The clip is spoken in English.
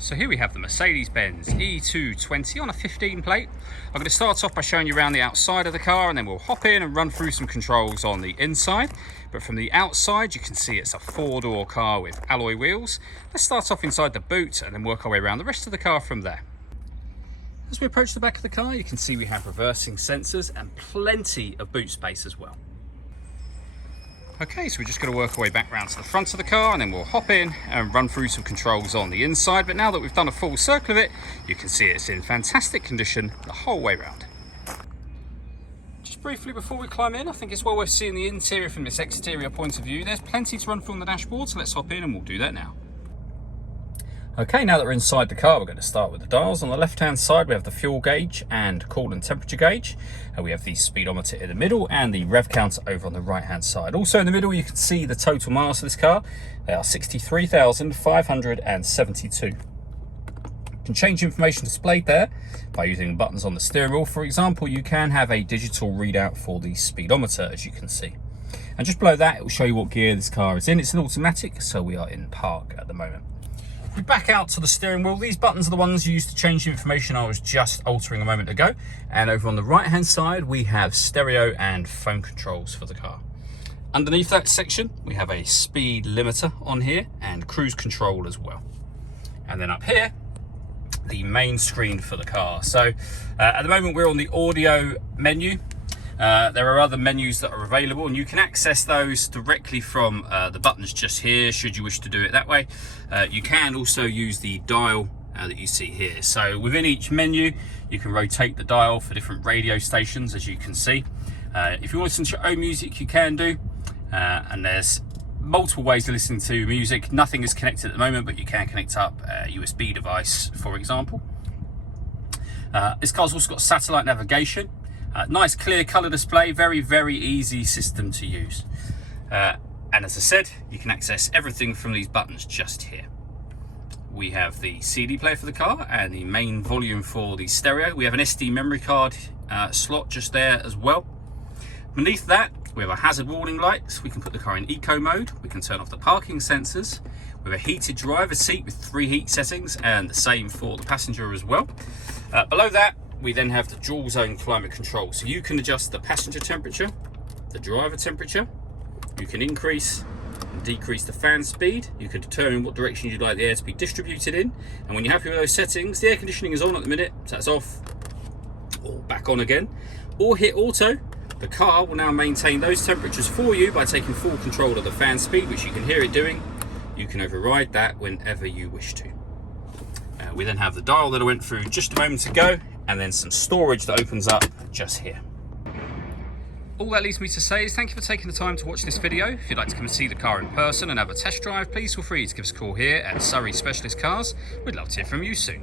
So here we have the Mercedes-Benz E220 on a 15 plate. I'm going to start off by showing you around the outside of the car, and then we'll hop in and run through some controls on the inside. But from the outside you can see it's a four-door car with alloy wheels. Let's start off inside the boot and then work our way around the rest of the car from there. As we approach the back of the car, you can see we have reversing sensors and plenty of boot space as well. Okay, so we're just going to work our way back round to the front of the car, and then we'll hop in and run through some controls on the inside. But now that we've done a full circle of it, you can see it's in fantastic condition the whole way round. Just briefly before we climb in, I think it's well worth seeing the interior from this exterior point of view. There's plenty to run through on the dashboard, so let's hop in and we'll do that now. Okay, now that we're inside the car, we're going to start with the dials. On the left-hand side, we have the fuel gauge and coolant temperature gauge. And we have the speedometer in the middle and the rev counter over on the right-hand side. Also in the middle, you can see the total miles of this car. They are 63,572. You can change information displayed there by using the buttons on the steering wheel. For example, you can have a digital readout for the speedometer, as you can see. And just below that, it will show you what gear this car is in. It's an automatic, so we are in park at the moment. If we back out to the steering wheel, these buttons are the ones you use to change the information I was just altering a moment ago. And over on the right hand side, we have stereo and phone controls for the car. Underneath that section, we have a speed limiter on here and cruise control as well. And then up here, the main screen for the car. So at the moment, we're on the audio menu. There are other menus that are available, and you can access those directly from the buttons just here, should you wish to do it that way. You can also use the dial that you see here. So within each menu, you can rotate the dial for different radio stations, as you can see. If you want to listen to your own music, you can do. And there's multiple ways to listen to music. Nothing is connected at the moment, but you can connect up a USB device, for example. This car's also got satellite navigation. Nice clear colour display, very easy system to use. And as I said, you can access everything from these buttons just here. We have the CD player for the car and the main volume for the stereo. We have an SD memory card slot just there as well. Beneath that, we have a hazard warning lights. We can put the car in eco mode. We can turn off the parking sensors. We have a heated driver's seat with 3 heat settings, and the same for the passenger as well. Below that, we then have the dual zone climate control. So you can adjust the passenger temperature, the driver temperature. You can increase and decrease the fan speed. You can determine what direction you'd like the air to be distributed in. And when you're happy with those settings, the air conditioning is on at the minute, so that's off or back on again. Or hit auto. The car will now maintain those temperatures for you by taking full control of the fan speed, which you can hear it doing. You can override that whenever you wish to. We then have the dial that I went through just a moment ago, and then some storage that opens up just here. All that leaves me to say is thank you for taking the time to watch this video. If you'd like to come and see the car in person and have a test drive, please feel free to give us a call here at Surrey Specialist Cars. We'd love to hear from you soon.